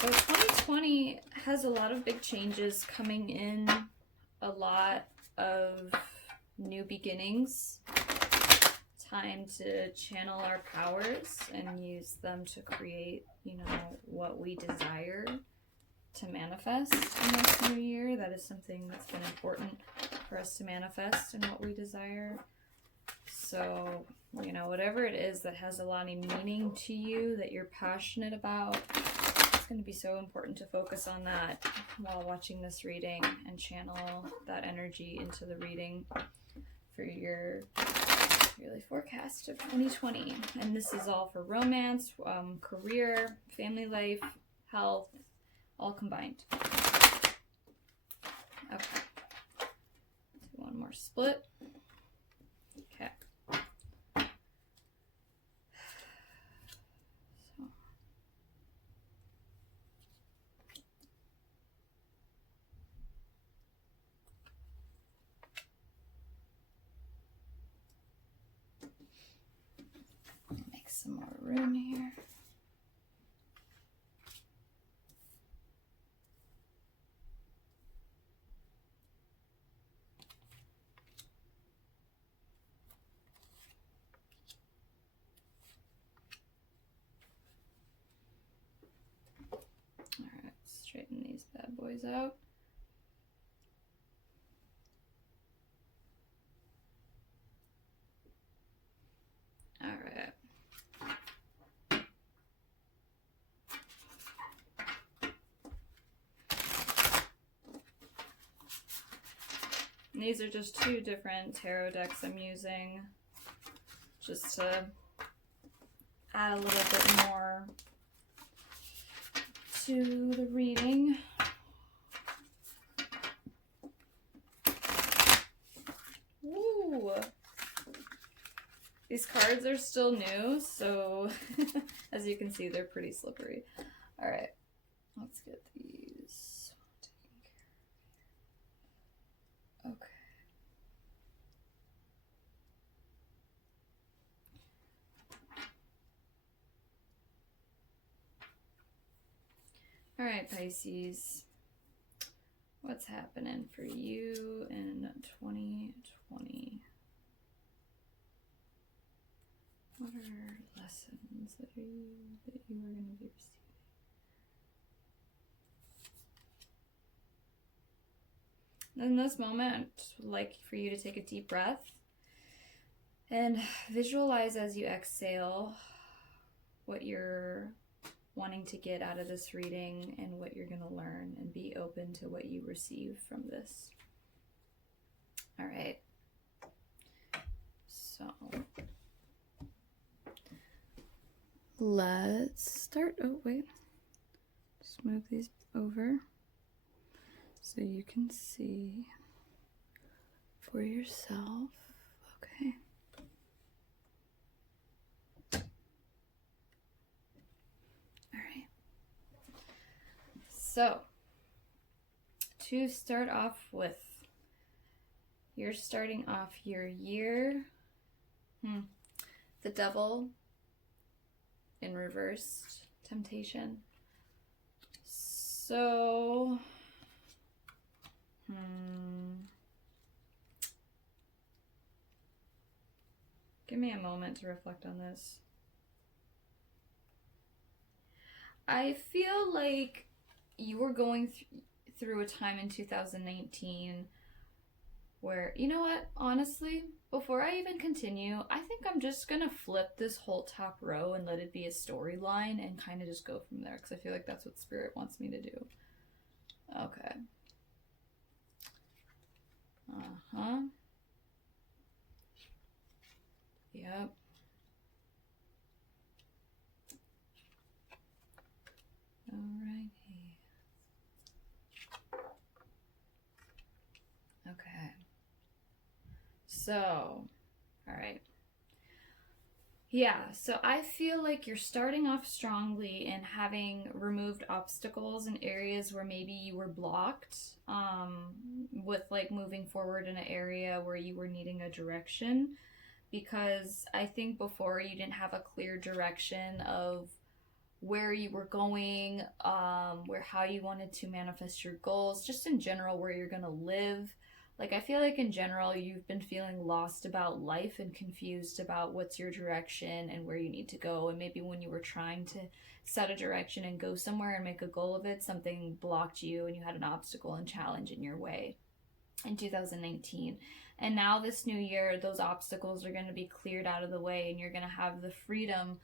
So 2020 has a lot of big changes coming in, a lot of new beginnings. Time to channel our powers and use them to create, what we desire to manifest in this new year. That is something that's been important for us to manifest in what we desire. So, whatever it is that has a lot of meaning to you, that you're passionate about, it's going to be so important to focus on that while watching this reading and channel that energy into the reading for your yearly forecast of 2020. And this is all for romance, career, family life, health, all combined. Okay. Do one more split. Okay. Make some more room here. Alright, straighten these bad boys out. Alright. These are just two different tarot decks I'm using just to add a little bit more to the reading. Ooh. These cards are still new, so as you can see, they're pretty slippery. All right, let's get these taken care of. Okay. All right, Pisces, what's happening for you in 2020? What are lessons that you are going to be receiving? In this moment, I'd like for you to take a deep breath and visualize as you exhale what you're wanting to get out of this reading and what you're going to learn, and be open to what you receive from this. All right. So let's start. Oh, wait. Just move these over so you can see for yourself. Okay. All right. So, to start off with, you're starting off your year. The Devil in reversed, temptation. So, give me a moment to reflect on this. I feel like you were going through a time in 2019 where, you know what, honestly, before I even continue, I think I'm just going to flip this whole top row and let it be a storyline and kind of just go from there, because I feel like that's what Spirit wants me to do. Okay. Yep. Alrighty. Okay. So, alright. Yeah, so I feel like you're starting off strongly in having removed obstacles in areas where maybe you were blocked, with like moving forward in an area where you were needing a direction, because I think before you didn't have a clear direction of where you were going, where how you wanted to manifest your goals, just in general where you're gonna live. Like, I feel like in general you've been feeling lost about life and confused about what's your direction and where you need to go. And maybe when you were trying to set a direction and go somewhere and make a goal of it, something blocked you and you had an obstacle and challenge in your way in 2019. And now this new year, those obstacles are going to be cleared out of the way, and you're going to have the freedom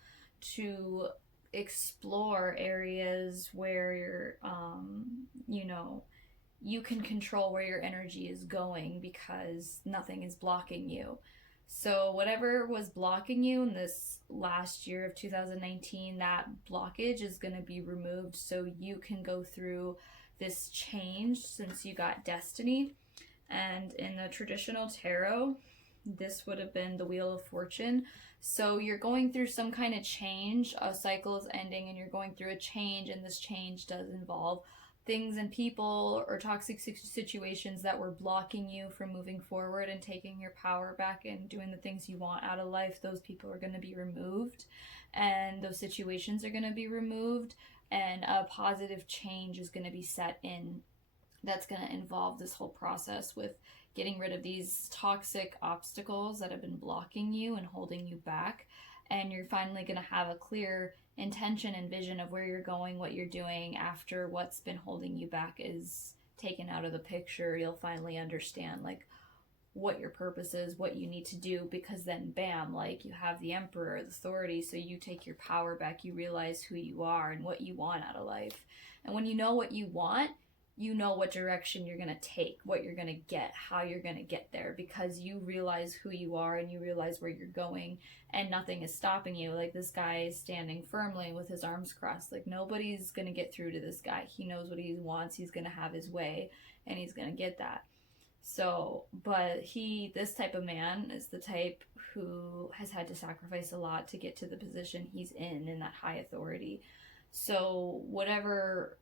to explore areas where you can control where your energy is going because nothing is blocking you. So whatever was blocking you in this last year of 2019, that blockage is going to be removed so you can go through this change, since you got destiny. And in the traditional tarot, this would have been the Wheel of Fortune. So you're going through some kind of change, a cycle is ending and you're going through a change, and this change does involve things and people or toxic situations that were blocking you from moving forward and taking your power back and doing the things you want out of life. Those people are going to be removed, and those situations are going to be removed, and a positive change is going to be set in. That's going to involve this whole process with getting rid of these toxic obstacles that have been blocking you and holding you back. And you're finally going to have a clear intention and vision of where you're going, what you're doing after what's been holding you back is taken out of the picture. You'll finally understand like what your purpose is, what you need to do, because then bam, like you have the Emperor, the authority, so you take your power back, you realize who you are and what you want out of life. And when you know what you want, you know what direction you're going to take, what you're going to get, how you're going to get there, because you realize who you are and you realize where you're going, and nothing is stopping you. Like, this guy is standing firmly with his arms crossed. Like, nobody's going to get through to this guy. He knows what he wants. He's going to have his way, and he's going to get that. So, but this type of man is the type who has had to sacrifice a lot to get to the position he's in that high authority. So whatever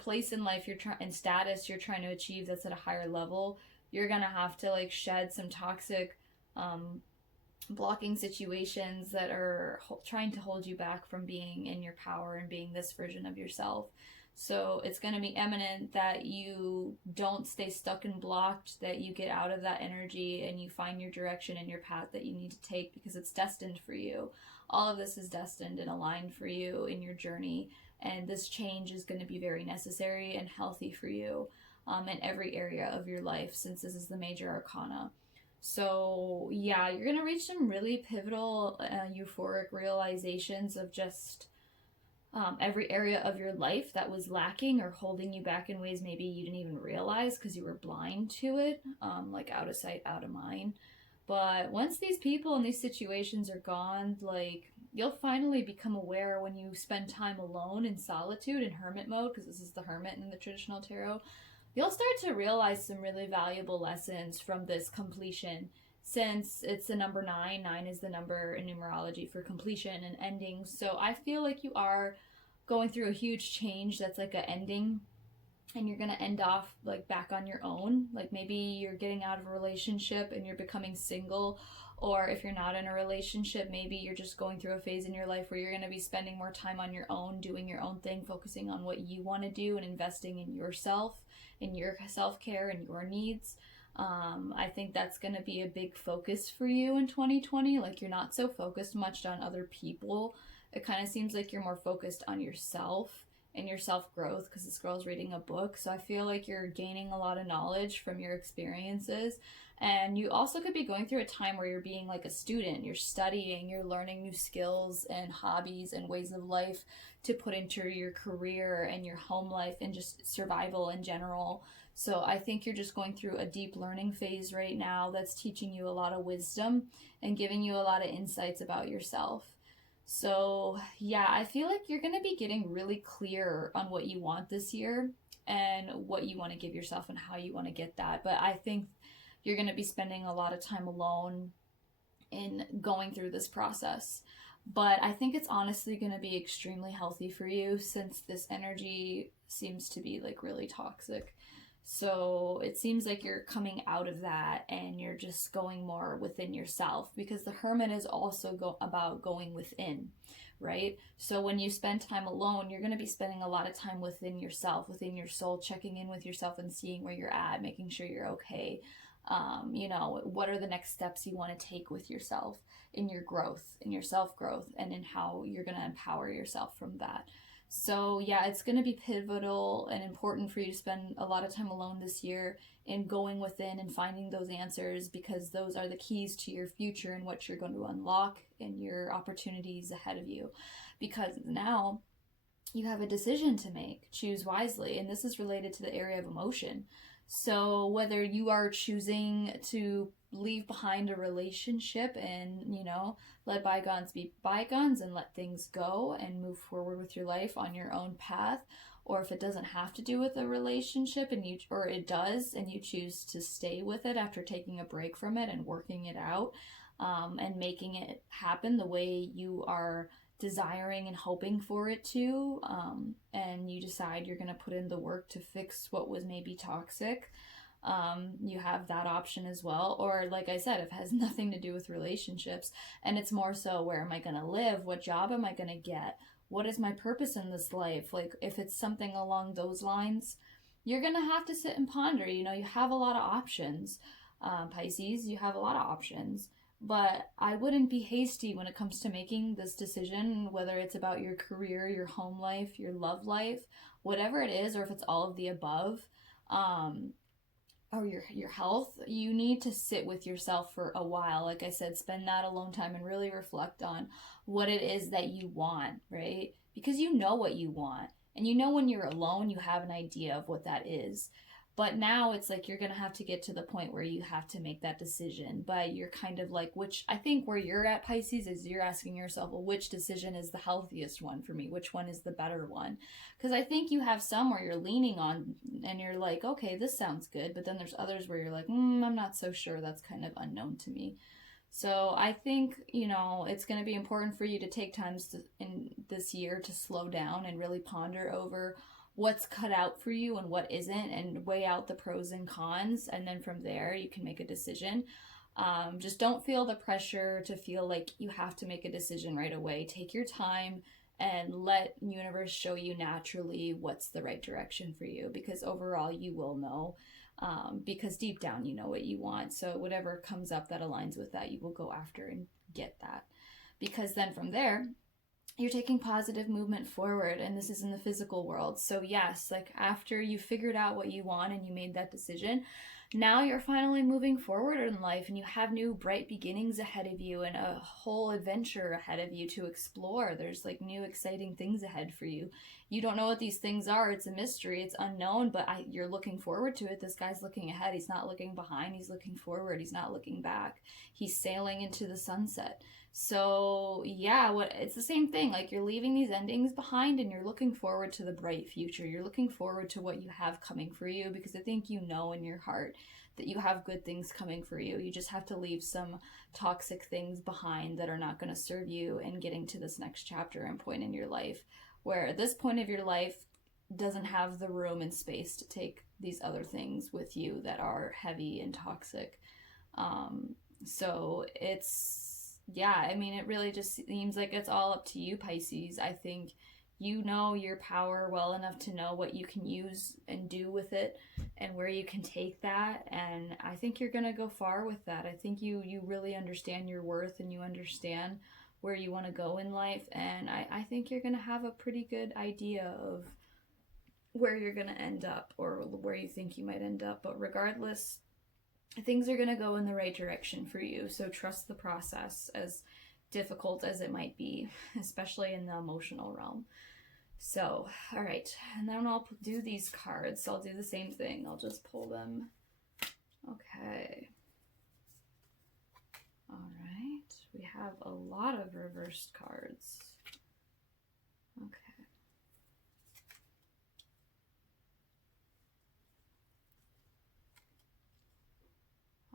place in life and status you're trying to achieve that's at a higher level, you're gonna have to like shed some toxic blocking situations that are trying to hold you back from being in your power and being this version of yourself. So it's going to be eminent that you don't stay stuck and blocked, that you get out of that energy and you find your direction and your path that you need to take, because it's destined for you. All of this is destined and aligned for you in your journey, and this change is going to be very necessary and healthy for you in every area of your life, since this is the major arcana. So yeah, you're going to reach some really pivotal, euphoric realizations of just every area of your life that was lacking or holding you back in ways maybe you didn't even realize because you were blind to it, like out of sight, out of mind. But once these people and these situations are gone, like, you'll finally become aware when you spend time alone in solitude, in hermit mode, because this is the hermit in the traditional tarot. You'll start to realize some really valuable lessons from this completion. Since it's the number 9, 9 is the number in numerology for completion and ending. So I feel like you are going through a huge change that's like an ending, and you're going to end off like back on your own. Like, maybe you're getting out of a relationship and you're becoming single, or if you're not in a relationship, maybe you're just going through a phase in your life where you're going to be spending more time on your own, doing your own thing, focusing on what you want to do and investing in yourself, in your self-care and your needs. I think that's going to be a big focus for you in 2020. Like, you're not so focused much on other people. It kind of seems like you're more focused on yourself and your self-growth, because this girl's reading a book. So I feel like you're gaining a lot of knowledge from your experiences. And you also could be going through a time where you're being like a student. You're studying, you're learning new skills and hobbies and ways of life to put into your career and your home life and just survival in general. So I think you're just going through a deep learning phase right now that's teaching you a lot of wisdom and giving you a lot of insights about yourself. So yeah, I feel like you're going to be getting really clear on what you want this year and what you want to give yourself and how you want to get that. But I think you're going to be spending a lot of time alone in going through this process. But I think it's honestly going to be extremely healthy for you, since this energy seems to be like really toxic. So it seems like you're coming out of that and you're just going more within yourself, because the hermit is also about going within, right? So when you spend time alone, you're going to be spending a lot of time within yourself, within your soul, checking in with yourself and seeing where you're at, making sure you're okay. You know, what are the next steps you want to take with yourself in your growth, in your self growth, and in how you're going to empower yourself from that. So, yeah, it's going to be pivotal and important for you to spend a lot of time alone this year in going within and finding those answers, because those are the keys to your future and what you're going to unlock and your opportunities ahead of you. Because now you have a decision to make. Choose wisely. And this is related to the area of emotion. So whether you are choosing to leave behind a relationship and, you know, let bygones be bygones and let things go and move forward with your life on your own path, or if it doesn't have to do with a relationship and you, or it does, and you choose to stay with it after taking a break from it and working it out, and making it happen the way you are desiring and hoping for it to, and you decide you're going to put in the work to fix what was maybe toxic, you have that option as well. Or like I said, if it has nothing to do with relationships and it's more so, where am I going to live, what job am I going to get, what is my purpose in this life, like if it's something along those lines, you're going to have to sit and ponder. You know, you have a lot of options, Pisces, you have a lot of options. But I wouldn't be hasty when it comes to making this decision, whether it's about your career, your home life, your love life, whatever it is, or if it's all of the above, or your health. You need to sit with yourself for a while. Like I said, spend that alone time and really reflect on what it is that you want, right? Because you know what you want. And you know when you're alone, you have an idea of what that is. But now it's like you're going to have to get to the point where you have to make that decision. But you're kind of like, which I think where you're at, Pisces, is you're asking yourself, well, which decision is the healthiest one for me? Which one is the better one? Because I think you have some where you're leaning on and you're like, okay, this sounds good. But then there's others where you're like, I'm not so sure. That's kind of unknown to me. So I think, you know, it's going to be important for you to take times in this year to slow down and really ponder over what's cut out for you and what isn't, and weigh out the pros and cons, and then from there you can make a decision. Just don't feel the pressure to feel like you have to make a decision right away. Take your time and let universe show you naturally what's the right direction for you, because overall you will know, because deep down you know what you want. So whatever comes up that aligns with that, you will go after and get that, because then from there you're taking positive movement forward. And this is in the physical world. So yes, like after you figured out what you want and you made that decision, now you're finally moving forward in life, and you have new bright beginnings ahead of you and a whole adventure ahead of you to explore. There's like new exciting things ahead for you. You don't know what these things are. It's a mystery. It's unknown, but you're looking forward to it. This guy's looking ahead. He's not looking behind. He's looking forward. He's not looking back. He's sailing into the sunset. So yeah, it's the same thing. Like you're leaving these endings behind and you're looking forward to the bright future. You're looking forward to what you have coming for you, because I think you know in your heart that you have good things coming for you. You just have to leave some toxic things behind that are not going to serve you in getting to this next chapter and point in your life, where this point of your life doesn't have the room and space to take these other things with you that are heavy and toxic. So yeah, I mean, it really just seems like it's all up to you, Pisces. I think you know your power well enough to know what you can use and do with it and where you can take that. And I think you're going to go far with that. I think you really understand your worth and you understand where you want to go in life. And I think you're going to have a pretty good idea of where you're going to end up, or where you think you might end up. But regardless, things are going to go in the right direction for you. So trust the process, as difficult as it might be, especially in the emotional realm. So, all right. And then I'll do these cards. So I'll do the same thing. I'll just pull them. Okay. All right. We have a lot of reversed cards. Okay.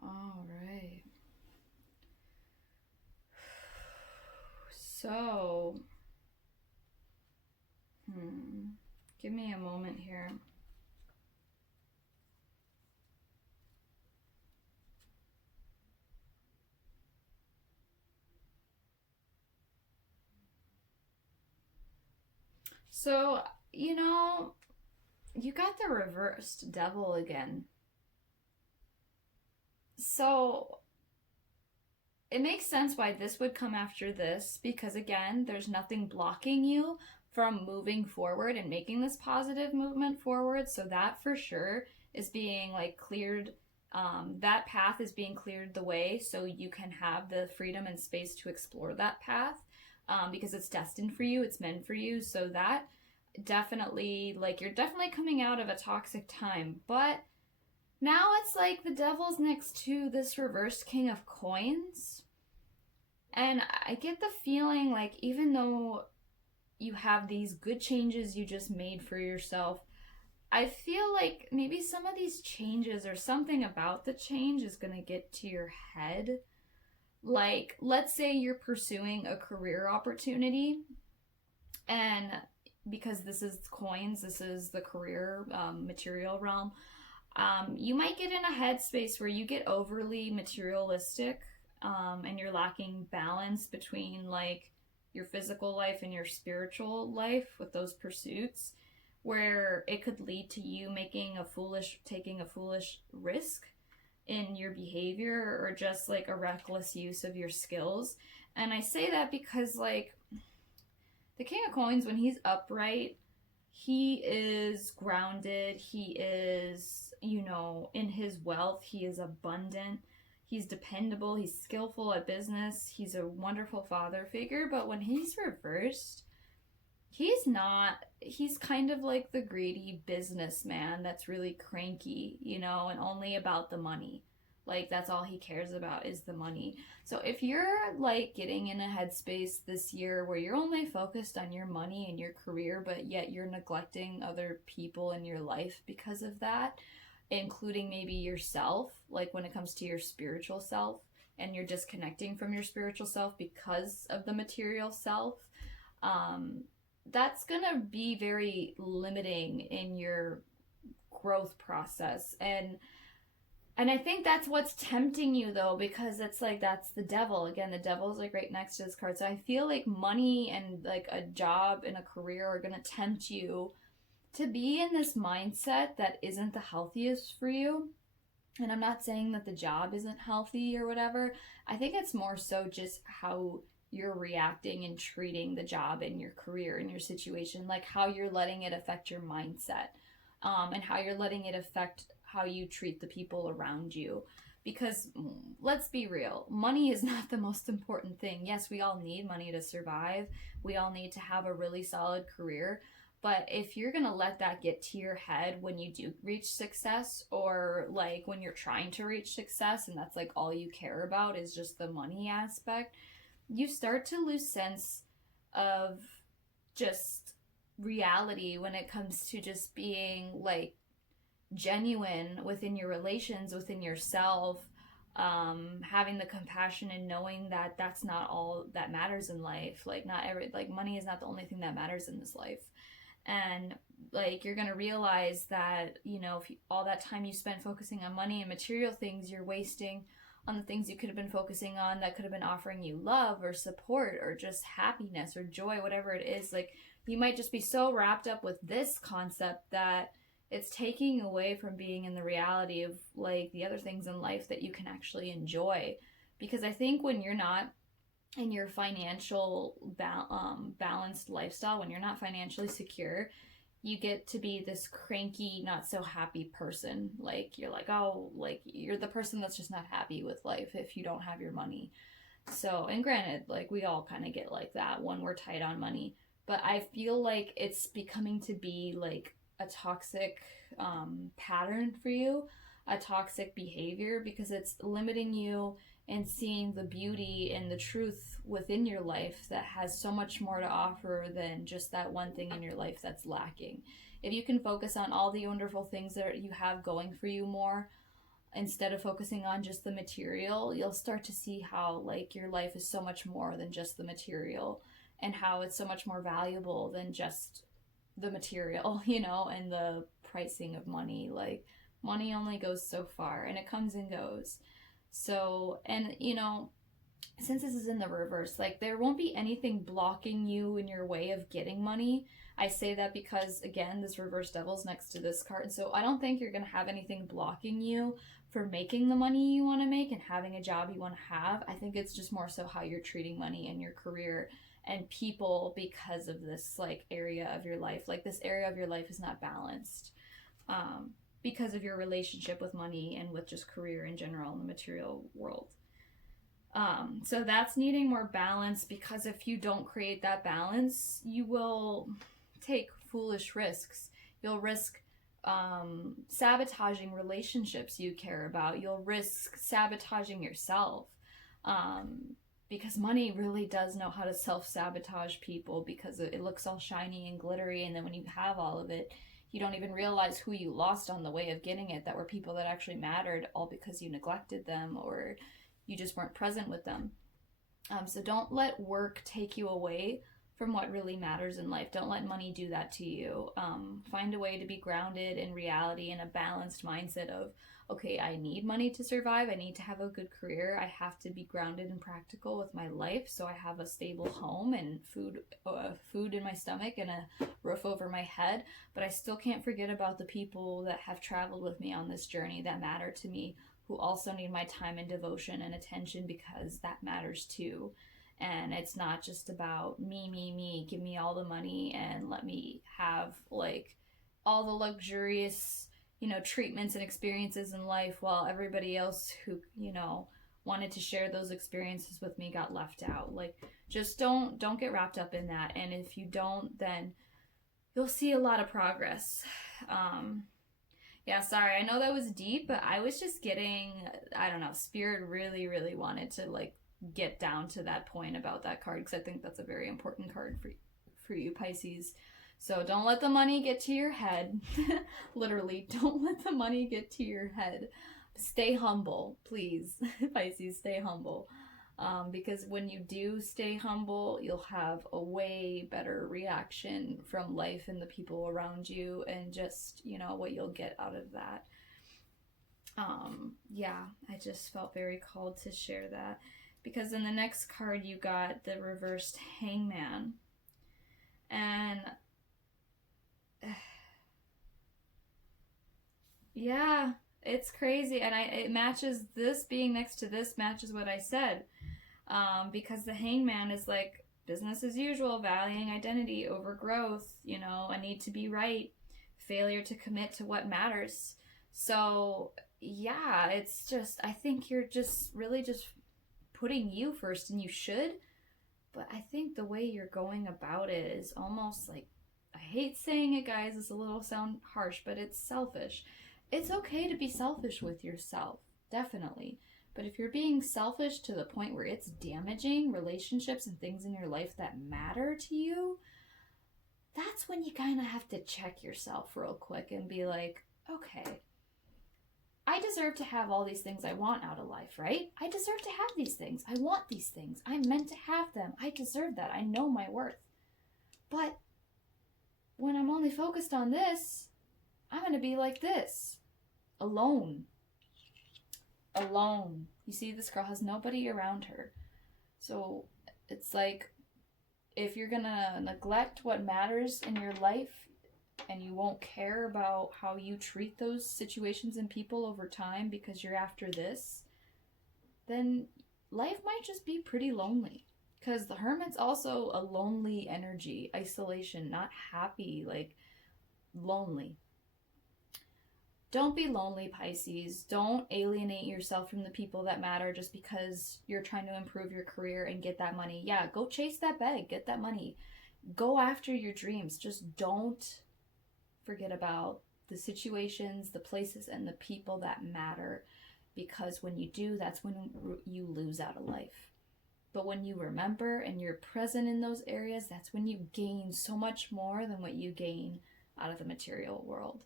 All right. So, give me a moment here. So, you got the reversed devil again. So, it makes sense why this would come after this, because again, there's nothing blocking you from moving forward and making this positive movement forward. So that for sure is being like cleared. That path is being cleared the way so you can have the freedom and space to explore that path, because it's destined for you, it's meant for you. So that definitely, like, you're definitely coming out of a toxic time. But now it's like the devil's next to this reversed king of coins. And I get the feeling like even though you have these good changes you just made for yourself, I feel like maybe some of these changes or something about the change is going to get to your head. Like, let's say you're pursuing a career opportunity, and because this is coins, this is the career material realm, you might get in a headspace where you get overly materialistic, and you're lacking balance between like your physical life and your spiritual life with those pursuits, where it could lead to you taking a foolish risk in your behavior, or just like a reckless use of your skills. And I say that because like the King of Coins, when he's upright, he is grounded, he is, in his wealth, he is abundant, he's dependable, he's skillful at business, he's a wonderful father figure. But when he's reversed, he's not. He's kind of like the greedy businessman that's really cranky, and only about the money. Like, that's all he cares about is the money. So if you're like getting in a headspace this year where you're only focused on your money and your career, but yet you're neglecting other people in your life because of that, including maybe yourself, like when it comes to your spiritual self, and you're disconnecting from your spiritual self because of the material self, that's gonna be very limiting in your growth process. And I think that's what's tempting you, though, because it's like that's the devil. Again, the devil is like right next to this card. So I feel like money and like a job and a career are gonna tempt you to be in this mindset that isn't the healthiest for you. And I'm not saying that the job isn't healthy or whatever. I think it's more so just how you're reacting and treating the job and your career and your situation, like how you're letting it affect your mindset, and how you're letting it affect how you treat the people around you. Because let's be real, money is not the most important thing. Yes, we all need money to survive. We all need to have a really solid career. But if you're going to let that get to your head when you do reach success, or like when you're trying to reach success and that's like all you care about is just the money aspect, you start to lose sense of just reality when it comes to just being like genuine within your relations, within yourself, having the compassion and knowing that that's not all that matters in life. Like, money is not the only thing that matters in this life. And like, you're gonna realize that, if all that time you spent focusing on money and material things, you're wasting on the things you could have been focusing on that could have been offering you love or support or just happiness or joy, whatever it is. Like, you might just be so wrapped up with this concept that it's taking away from being in the reality of like the other things in life that you can actually enjoy. Because I think when you're not in your financial balanced lifestyle, when you're not financially secure, you get to be this cranky, not so happy person. Like, you're like, oh, like you're the person that's just not happy with life if you don't have your money. So, and granted, like we all kind of get like that when we're tight on money. But I feel like it's becoming to be like a toxic pattern for you, a toxic behavior, because it's limiting you and seeing the beauty and the truth within your life that has so much more to offer than just that one thing in your life that's lacking. If you can focus on all the wonderful things that you have going for you more, instead of focusing on just the material, you'll start to see how like your life is so much more than just the material, and how it's so much more valuable than just the material, and the pricing of money. Like, money only goes so far and it comes and goes. So, and since this is in the reverse, like there won't be anything blocking you in your way of getting money. I say that because, again, this reverse devil's next to this card. So I don't think you're going to have anything blocking you for making the money you want to make and having a job you want to have. I think it's just more so how you're treating money in your career and people because of this like area of your life. Like this area of your life is not balanced because of your relationship with money and with just career in general in the material world. So that's needing more balance, because if you don't create that balance, you will take foolish risks. You'll risk sabotaging relationships you care about. You'll risk sabotaging yourself, because money really does know how to self-sabotage people, because it looks all shiny and glittery, and then when you have all of it, you don't even realize who you lost on the way of getting it, that were people that actually mattered, all because you neglected them or you just weren't present with them. So don't let work take you away from what really matters in life. Don't let money do that to you. Find a way to be grounded in reality and a balanced mindset of, okay, I need money to survive. I need to have a good career. I have to be grounded and practical with my life so I have a stable home and food in my stomach and a roof over my head. But I still can't forget about the people that have traveled with me on this journey that matter to me, who also need my time and devotion and attention, because that matters too. And it's not just about me, give me all the money and let me have like all the luxurious, treatments and experiences in life, while everybody else who, wanted to share those experiences with me got left out. Like, just don't get wrapped up in that. And if you don't, then you'll see a lot of progress. Yeah, sorry, I know that was deep, but I was just getting, I don't know, Spirit really, really wanted to like get down to that point about that card, because I think that's a very important card for you, Pisces. So don't let the money get to your head. Literally, don't let the money get to your head. Stay humble, please. Pisces, stay humble. Because when you do stay humble, you'll have a way better reaction from life and the people around you, and just, what you'll get out of that. Yeah, I just felt very called to share that, because in the next card you got the reversed Hangman. And yeah, it's crazy, and it matches, this being next to this matches what I said. Because the Hangman is like business as usual, valuing identity over growth, a need to be right, failure to commit to what matters. So yeah, it's just, I think you're just really just putting you first, and you should, but I think the way you're going about it is almost like, I hate saying it, guys, it's a little sound harsh, but it's selfish. It's okay to be selfish with yourself, definitely. But if you're being selfish to the point where it's damaging relationships and things in your life that matter to you, that's when you kind of have to check yourself real quick and be like, okay, I deserve to have all these things I want out of life, right? I deserve to have these things. I want these things. I'm meant to have them. I deserve that. I know my worth. But when I'm only focused on this, I'm going to be like this, alone. Alone. You see, this girl has nobody around her. So it's like, if you're gonna neglect what matters in your life and you won't care about how you treat those situations and people over time because you're after this, then life might just be pretty lonely. Because the Hermit's also a lonely energy, isolation, not happy, like lonely. Don't be lonely, Pisces. Don't alienate yourself from the people that matter just because you're trying to improve your career and get that money. Yeah, go chase that bag, get that money. Go after your dreams. Just don't forget about the situations, the places, and the people that matter. Because when you do, that's when you lose out of life. But when you remember and you're present in those areas, that's when you gain so much more than what you gain out of the material world.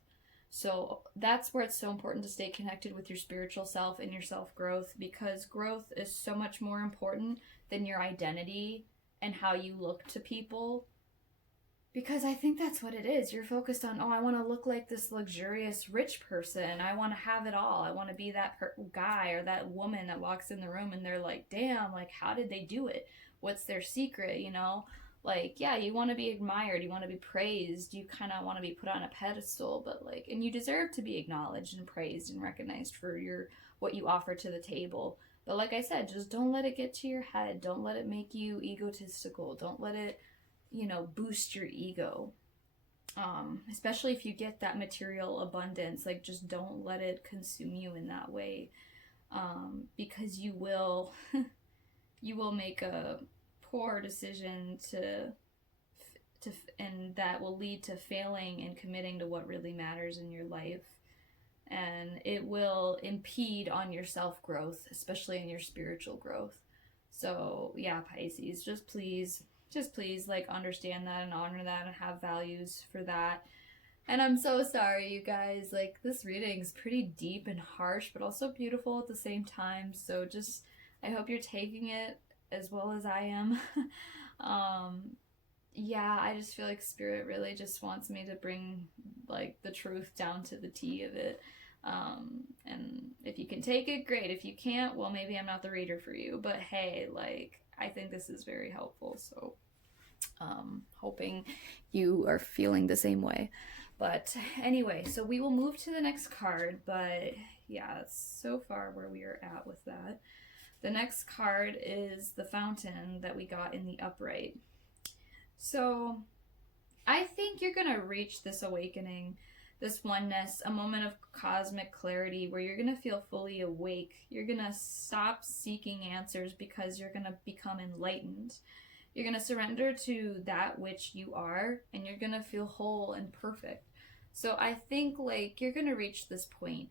So that's where it's so important to stay connected with your spiritual self and your self-growth, because growth is so much more important than your identity and how you look to people. Because I think that's what it is. You're focused on, oh, I want to look like this luxurious rich person. I want to have it all. I want to be that guy or that woman that walks in the room and they're like, damn, like, how did they do it? What's their secret, you know? Like, yeah, you want to be admired. You want to be praised. You kind of want to be put on a pedestal, but like, and you deserve to be acknowledged and praised and recognized for what you offer to the table. But like I said, just don't let it get to your head. Don't let it make you egotistical. Don't let it, you know, boost your ego. Especially if you get that material abundance, like just don't let it consume you in that way. Because you will make a poor decision and that will lead to failing and committing to what really matters in your life. And it will impede on your self-growth, especially in your spiritual growth. So yeah, Pisces, just please like understand that and honor that and have values for that. And I'm so sorry, you guys, like this reading is pretty deep and harsh, but also beautiful at the same time. So just, I hope you're taking it as well as I am. Yeah, I just feel like Spirit really just wants me to bring like the truth down to the T of it. And if you can take it, great. If you can't, well, maybe I'm not the reader for you. But hey, like, I think this is very helpful. So, hoping you are feeling the same way. But anyway, so we will move to the next card. But yeah, that's so far where we are at with that. The next card is the Fountain that we got in the upright. So I think you're going to reach this awakening, this oneness, a moment of cosmic clarity where you're going to feel fully awake. You're going to stop seeking answers because you're going to become enlightened. You're going to surrender to that which you are, and you're going to feel whole and perfect. So I think like you're going to reach this point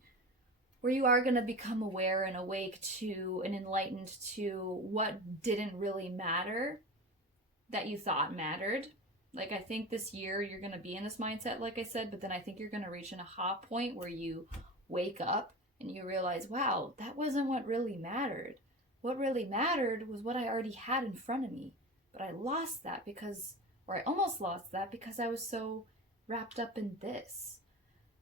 where you are going to become aware and awake to and enlightened to what didn't really matter that you thought mattered. Like, I think this year you're going to be in this mindset, like I said, but then I think you're going to reach an aha point where you wake up and you realize, wow, that wasn't what really mattered. What really mattered was what I already had in front of me. But I lost that I almost lost that because I was so wrapped up in this.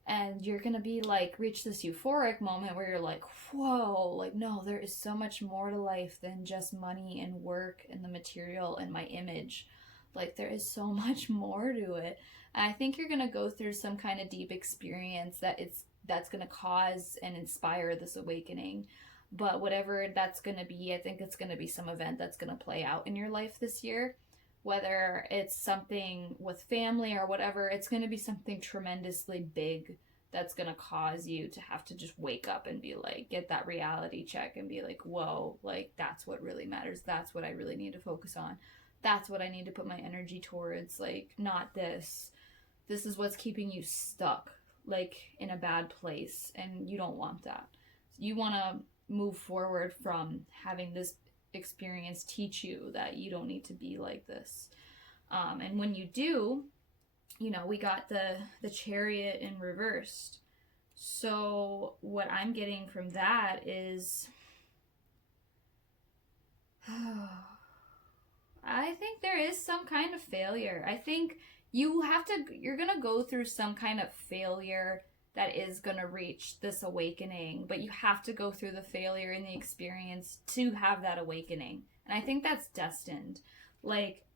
And you're going to be like, reach this euphoric moment where you're like, whoa, like, no, there is so much more to life than just money and work and the material and my image. Like, there is so much more to it. And I think you're going to go through some kind of deep experience that's going to cause and inspire this awakening. But whatever that's going to be, I think it's going to be some event that's going to play out in your life this year. Whether it's something with family or whatever, it's going to be something tremendously big that's going to cause you to have to just wake up and be like, get that reality check and be like, whoa, like, that's what really matters. That's what I really need to focus on. That's what I need to put my energy towards, like, not this. This is what's keeping you stuck, like, in a bad place, and you don't want that. You want to move forward from having this experience teach you that you don't need to be like this. And when you do, you know, we got the Chariot in reversed. So what I'm getting from that is I think there is some kind of failure. I think you're going to go through some kind of failure that is going to reach this awakening, but you have to go through the failure in the experience to have that awakening. And I think that's destined. Like,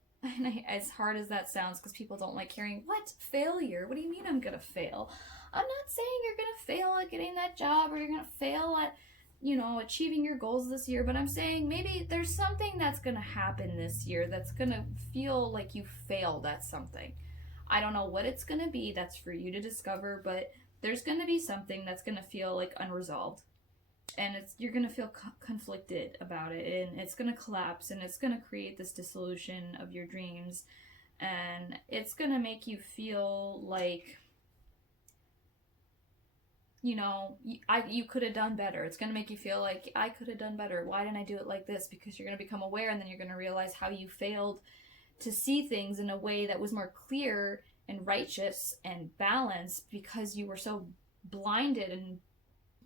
as hard as that sounds, because people don't like hearing, what? Failure? What do you mean I'm going to fail? I'm not saying you're going to fail at getting that job or you're going to fail at, you know, achieving your goals this year, but I'm saying maybe there's something that's going to happen this year that's going to feel like you failed at something. I don't know what it's going to be. That's for you to discover, but there's going to be something that's going to feel like unresolved, and you're going to feel conflicted about it, and it's going to collapse, and it's going to create this dissolution of your dreams, and it's going to make you feel like, you know, you could have done better. It's going to make you feel like, I could have done better. Why didn't I do it like this? Because you're going to become aware, and then you're going to realize how you failed to see things in a way that was more clear and righteous and balanced because you were so blinded and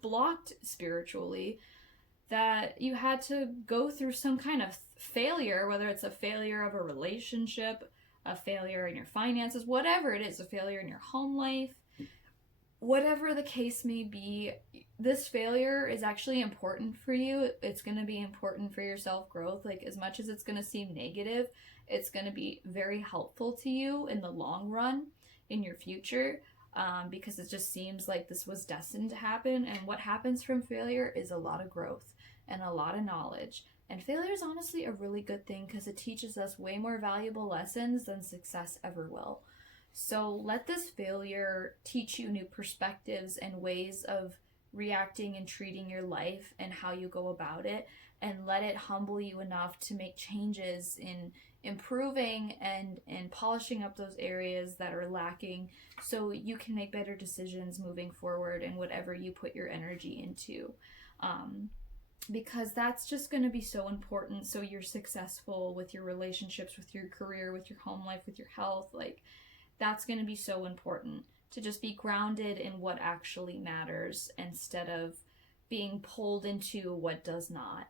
blocked spiritually that you had to go through some kind of failure, whether it's a failure of a relationship, a failure in your finances, whatever it is, a failure in your home life, whatever the case may be, this failure is actually important for you. It's going to be important for your self-growth. Like, as much as it's going to seem negative, it's going to be very helpful to you in the long run, in your future, because it just seems like this was destined to happen. And what happens from failure is a lot of growth and a lot of knowledge. And failure is honestly a really good thing because it teaches us way more valuable lessons than success ever will. So let this failure teach you new perspectives and ways of reacting and treating your life and how you go about it, and let it humble you enough to make changes in improving and polishing up those areas that are lacking, so you can make better decisions moving forward in whatever you put your energy into. Because that's just going to be so important, so you're successful with your relationships, with your career, with your home life, with your health. Like, that's going to be so important, to just be grounded in what actually matters instead of being pulled into what does not.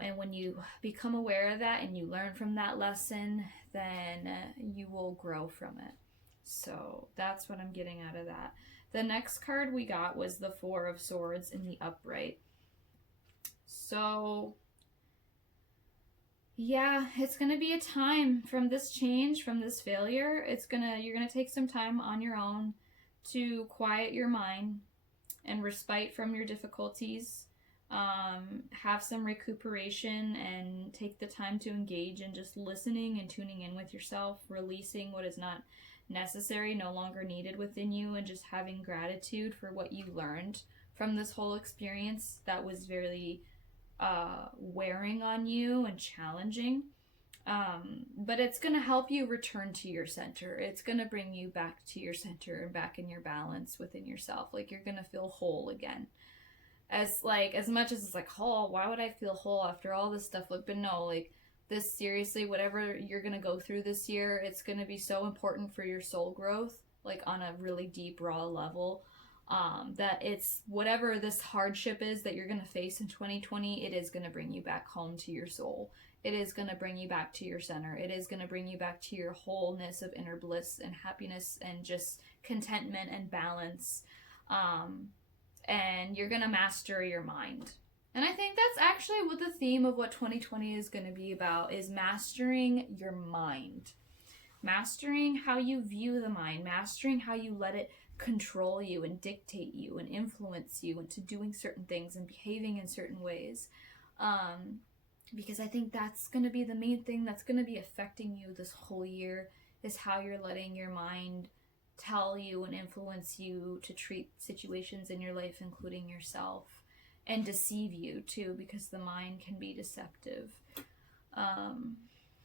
And when you become aware of that and you learn from that lesson, then you will grow from it. So that's what I'm getting out of that. The next card we got was the Four of Swords in the upright. So yeah, it's going to be a time from this change, from this failure. You're going to take some time on your own to quiet your mind and respite from your difficulties. Have some recuperation and take the time to engage in just listening and tuning in with yourself, releasing what is not necessary, no longer needed within you, and just having gratitude for what you learned from this whole experience that was very wearing on you and challenging. But it's going to help you return to your center. It's going to bring you back to your center and back in your balance within yourself. Like, you're going to feel whole again. As much as it's like, oh, why would I feel whole after all this stuff? Like, but no, like, this, seriously, whatever you're going to go through this year, it's going to be so important for your soul growth, like on a really deep, raw level. That it's whatever this hardship is that you're going to face in 2020, it is going to bring you back home to your soul. It is going to bring you back to your center. It is going to bring you back to your wholeness of inner bliss and happiness and just contentment and balance. And you're going to master your mind. And I think that's actually what the theme of what 2020 is going to be about, is mastering your mind. Mastering how you view the mind. Mastering how you let it control you and dictate you and influence you into doing certain things and behaving in certain ways. Because I think that's going to be the main thing that's going to be affecting you this whole year, is how you're letting your mind tell you and influence you to treat situations in your life, including yourself, and deceive you too, because the mind can be deceptive.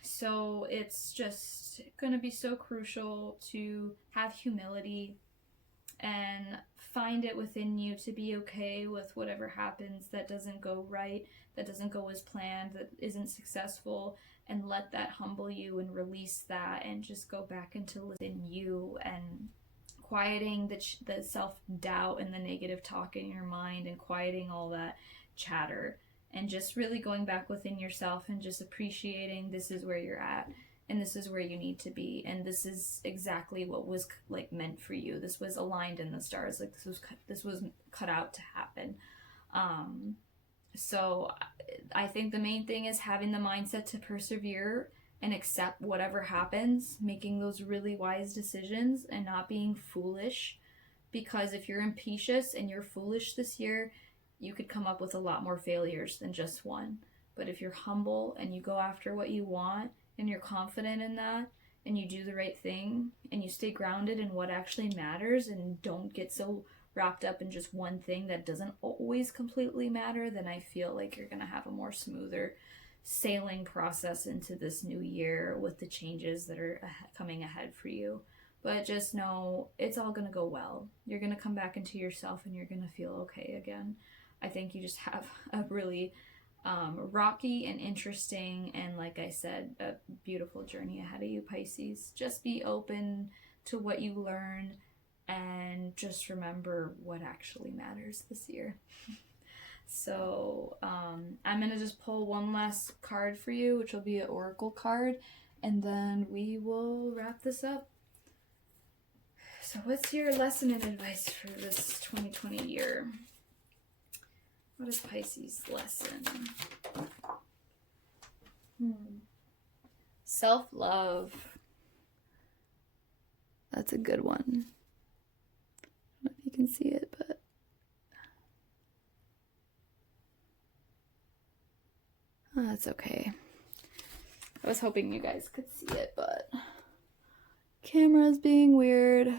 So it's just going to be so crucial to have humility and find it within you to be okay with whatever happens that doesn't go right, that doesn't go as planned, that isn't successful, and let that humble you and release that and just go back into within you and quieting the self-doubt and the negative talk in your mind, and quieting all that chatter, and just really going back within yourself and just appreciating this is where you're at and this is where you need to be, and this is exactly what was like meant for you. This was aligned in the stars. Like, this was cut out to happen. So I think the main thing is having the mindset to persevere and accept whatever happens, making those really wise decisions and not being foolish. Because if you're impetious and you're foolish this year, you could come up with a lot more failures than just one. But if you're humble and you go after what you want and you're confident in that, and you do the right thing and you stay grounded in what actually matters and don't get so wrapped up in just one thing that doesn't always completely matter, then I feel like you're going to have a more smoother sailing process into this new year with the changes that are coming ahead for you. But just know it's all going to go well. You're going to come back into yourself and you're going to feel okay again. I think you just have a really rocky and interesting, and like I said, a beautiful journey ahead of you, Pisces. Just be open to what you learn and just remember what actually matters this year. So I'm going to just pull one last card for you, which will be an oracle card. and then we will wrap this up. So what's your lesson and advice for this 2020 year? What is Pisces' lesson? Self-love. That's a good one. I don't know if you can see it, but oh, that's okay. I was hoping you guys could see it, but camera's being weird.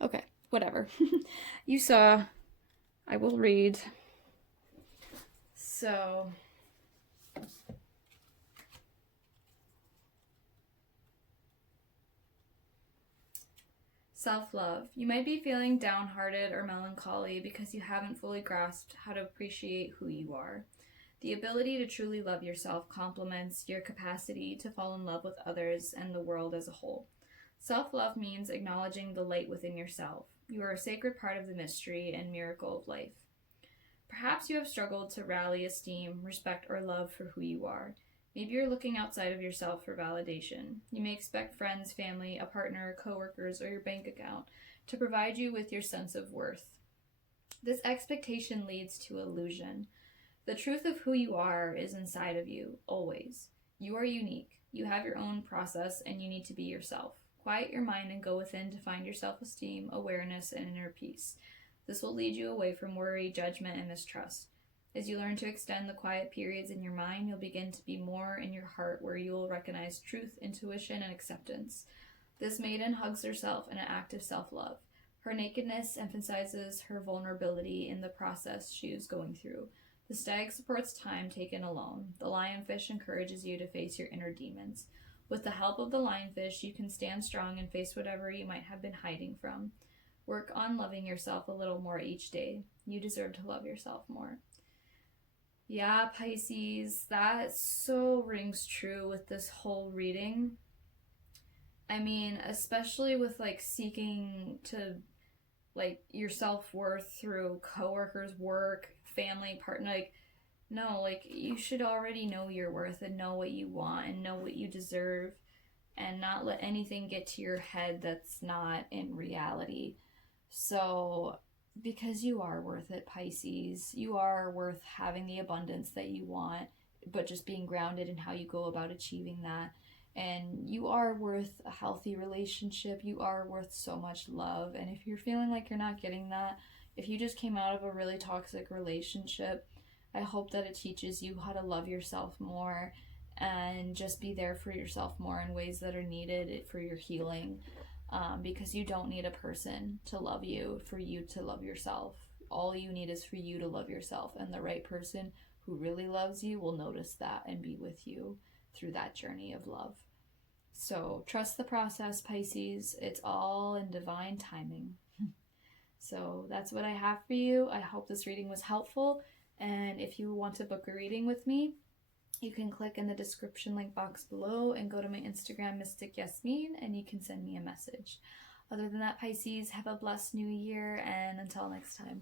Okay, whatever. You saw. I will read. So, self-love. You might be feeling downhearted or melancholy because you haven't fully grasped how to appreciate who you are. The ability to truly love yourself complements your capacity to fall in love with others and the world as a whole. Self-love means acknowledging the light within yourself. You are a sacred part of the mystery and miracle of life. Perhaps you have struggled to rally esteem, respect, or love for who you are. Maybe you're looking outside of yourself for validation. You may expect friends, family, a partner, coworkers, or your bank account to provide you with your sense of worth. This expectation leads to illusion. The truth of who you are is inside of you, always. You are unique. You have your own process, and you need to be yourself. Quiet your mind and go within to find your self-esteem, awareness, and inner peace. This will lead you away from worry, judgment, and mistrust. As you learn to extend the quiet periods in your mind, you'll begin to be more in your heart, where you will recognize truth, intuition, and acceptance. This maiden hugs herself in an act of self-love. Her nakedness emphasizes her vulnerability in the process she is going through. The stag supports time taken alone. The lionfish encourages you to face your inner demons. With the help of the lionfish, you can stand strong and face whatever you might have been hiding from. Work on loving yourself a little more each day. You deserve to love yourself more. Yeah, Pisces, that so rings true with this whole reading. I mean, especially with like seeking to like your self-worth through coworkers, work, family, partner, like no, like you should already know your worth and know what you want and know what you deserve and not let anything get to your head that's not in reality. So, because you are worth it, Pisces, you are worth having the abundance that you want, but just being grounded in how you go about achieving that. And you are worth a healthy relationship. You are worth so much love. And if you're feeling like you're not getting that, if you just came out of a really toxic relationship, I hope that it teaches you how to love yourself more and just be there for yourself more in ways that are needed for your healing. Because you don't need a person to love you for you to love yourself. All you need is for you to love yourself, and the right person who really loves you will notice that and be with you through that journey of love. So trust the process, Pisces. It's all in divine timing. So that's what I have for you. I hope this reading was helpful, and if you want to book a reading with me, you can click in the description link box below and go to my Instagram, Mystic Yasmin, and you can send me a message. Other than that, Pisces, have a blessed new year, and until next time.